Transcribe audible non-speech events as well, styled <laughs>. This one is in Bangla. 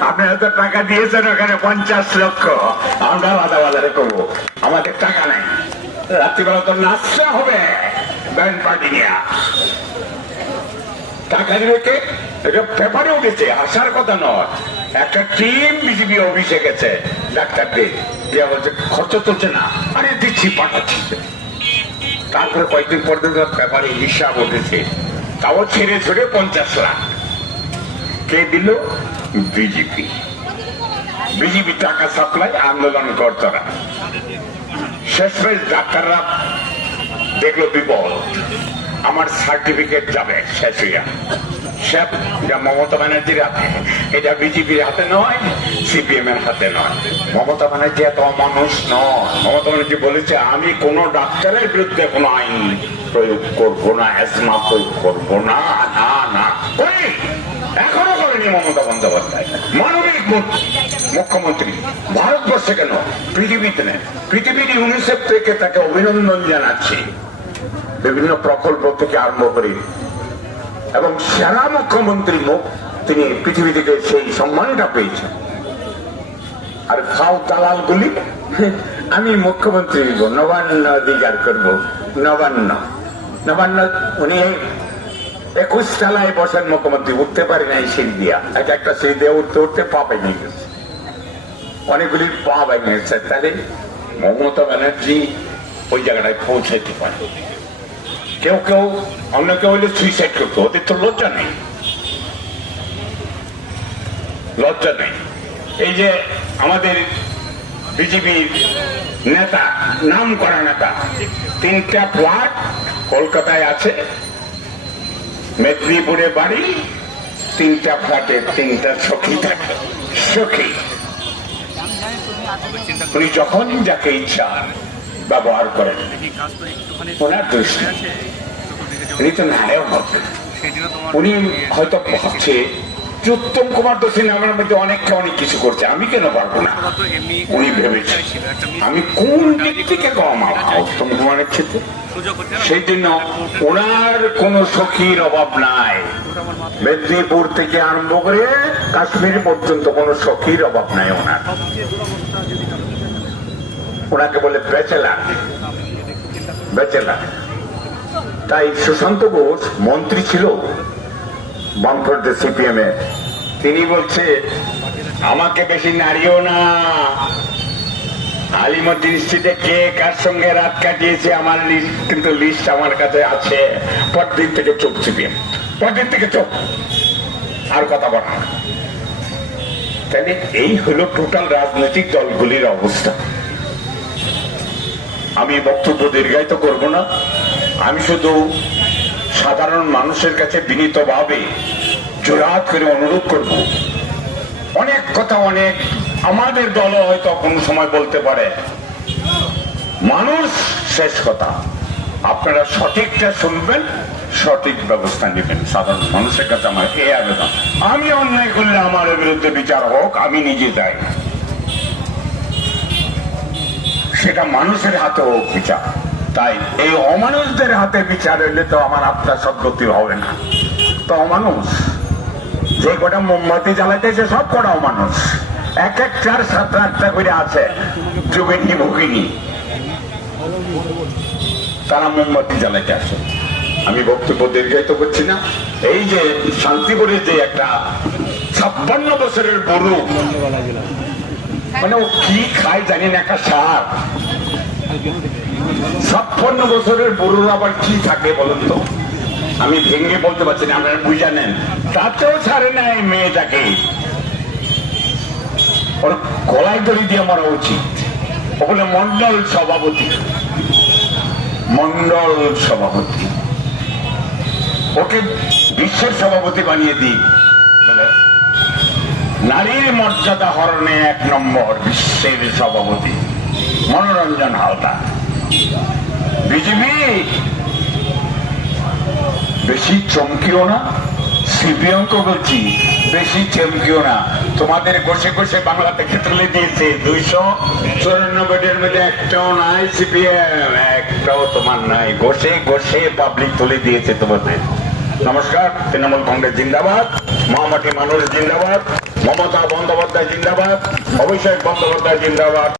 আপনারা টাকা দিয়েছেন ওখানে পঞ্চাশ লক্ষ। আমরা বাজারে করব। আমাদের টাকা নেই। রাত্রিবেলা তো হবে। ব্যান্ড পার্টি নিয়ে টাকা দিবে কে? এটা পেপারে উঠেছে, আসার কথা নয়। একটা টিম অফিসে গেছে বলছে, খরচ চলছে না। আরে, দিচ্ছি, পাঠাচ্ছি। তারপরে কয়েকদিন পর দিন পেপারে হিসাব উঠেছে। তাও ছেড়ে ছেড়ে পঞ্চাশ লাখ। কে দিল? বিজেপি। বিজেপি টাকা সাপ্লাই আন্দোলন কর্তারা শেষমেশ ডাক্তাররা দেখল বিপদ। আমার সার্টিফিকেট যাবে, শেষ হইয়া। সব এটা মমতা ব্যানার্জির হাতে। এটা বিজেপির হাতে নয়, সিপিএম এর হাতে নয়। মমতা ব্যানার্জি এত মানুষ নয়। মমতা ব্যানার্জি বলেছে, আমি কোন ডাক্তারের বিরুদ্ধে কোনো আইন প্রয়োগ করব না এসমা প্রয়োগ করব না না না এখনও করেনি মমতা বন্দ্যোপাধ্যায়। মানবিক মুখ্যমন্ত্রী, ভারতবর্ষে কেন? পৃথিবীতে নেই। পৃথিবীর ইউনিসেফ থেকে তাকে অভিনন্দন জানাচ্ছি। বিভিন্ন প্রকল্প থেকে আরম্ভ করে এবং সেরা মুখ্যমন্ত্রী মুখ তিনি পৃথিবী থেকে সেই সম্মানটা পেয়েছেন। আর ফাও দালাল গুলি, <laughs> আমি মুখ্যমন্ত্রী নবান্ন অধিকার করব। নবান্ন। নবান্ন উনি একুশ তলায় বসেন মুখ্যমন্ত্রী উঠতে পারে না এই সিঁড়ি দিয়া। এক একটা সিঁড়ি দিয়ে উঠতে উঠতে পা ভেঙে গেছে। অনেকগুলি পা ভেঙে গেছে। তাহলে মমতা ব্যানার্জি ওই জায়গাটায় পৌঁছাইতে পারে। কেউ কেউ, অন্য কেউ হলে সুইসাইড করতো। ওদের তো লজ্জা নেই। লজ্জা নেই। এই যে আমাদের বিজেপির নেতা নাম করা নেতা, তিনটা ফ্ল্যাট কলকাতায় আছে। মেদিনীপুরে বাড়ি, তিনটা ফ্ল্যাটে তিনটা সখী থাকে। সখী। উনি যখন যাকে ইচ্ছা ব্যবহার করেন, ওনার দৃষ্টি। উনি তো নায়ক উনি হয়তো ভাবছে উত্তম কুমার তো সিনেমার মধ্যে অনেককে অনেক কিছু করছে। আমি কেন পারব না? উনি ভেবেছেন। আমি কোন দিক থেকে কম উত্তম কুমারের ক্ষেত্রে? সেই জন্য ওনার কোন সখীর অভাব নাই। মেদিনীপুর থেকে আরম্ভ করে কাশ্মীর পর্যন্ত কোন সখীর অভাব নাই ওনার। ওনাকে বলে বেচেলার বেচেলার তাই সুশান্ত ঘোষ মন্ত্রী ছিল। বামফ্রন্টের সিপিএম এ। তিনি বলছে, আমাকে বেশি নাড়িও না। কে কার সঙ্গে রাত কাটিয়েছে আমার কিন্তু লিস্ট আমার কাছে আছে। পরদিন থেকে চোখ পরদিন থেকে চোখ। আর কথা বলা তাহলে এই হলো টোটাল রাজনৈতিক দলগুলির অবস্থা। আমি বক্তব্য দীর্ঘায়িত করব না। আমি শুধু সাধারণ মানুষের কাছে বিনীতভাবে জোরাত করে অনুরোধ করব। অনেক কথা অনেক আমাদের দলও হয়তো কোনো সময় বলতে পারে। মানুষ শেষ কথা। আপনারা সঠিকটা শুনবেন, সঠিক ব্যবস্থা নেবেন। সাধারণ মানুষের কাছে আমার এই আবেদন। আমি অন্যায় করলে আমার বিরুদ্ধে বিচার হোক, আমি নিজে যাই সেটা মানুষের হাতে হোক বিচার। তাই এই অমানুষদের হাতে বিচার হইলে তো আমার আপনার সদ্গতি হবে না। তো অমানুষ, যে কটা মোমবাতি জ্বালাইতেছে, সব কটা অমানুষ। এক এক চার সাত আটটা করে আছে, যোগিনী, ভুগিনী। তারা মোমবাতি জ্বালাইতে আসে। আমি বক্তব্য দীর্ঘায়িত করছি না। এই যে শান্তিপুরে যে একটা ছাপ্পান্ন বছরের বড়ু মানে ও কি খায় জানি না, একটা সার। ছাপ্পান্ন বছরের বুড়োর আবার কি থাকে বলুন তো? আমি ভেঙে বলতে পারছি না, আপনারা বুঝা নেন। তাতেও ছাড়ে না এই মেয়েটাকে। ওর গলায় দড়ি দিয়ে মরা উচিত। ও বলে মন্ডল সভাপতি। মন্ডল সভাপতি। ওকে বিশ্বের সভাপতি বানিয়ে দিই। নারীর মর্যাদা হরণে এক নম্বর, বিশ্বের সভাপতি। মনোরঞ্জন হালদার। বিজেপি? বেশি চমকিও না সিপিএমকে বলছি, বেশি চমকিও না। তোমাদের বসে বসে বাংলা থেকে তুলে দিয়েছে দুইশো চুরানব্বইয়ের মধ্যে একটাও নাই সিপিএম, একটাও তোমার নাই। বসে বসে পাবলিক তুলে দিয়েছে তোমাদের নমস্কার, তৃণমূল কংগ্রেস জিন্দাবাদ, মহামাটি মানুষ জিন্দাবাদ, মমতা বন্দ্যোপাধ্যায় জিন্দাবাদ, অভিষেক বন্দ্যোপাধ্যায় জিন্দাবাদ।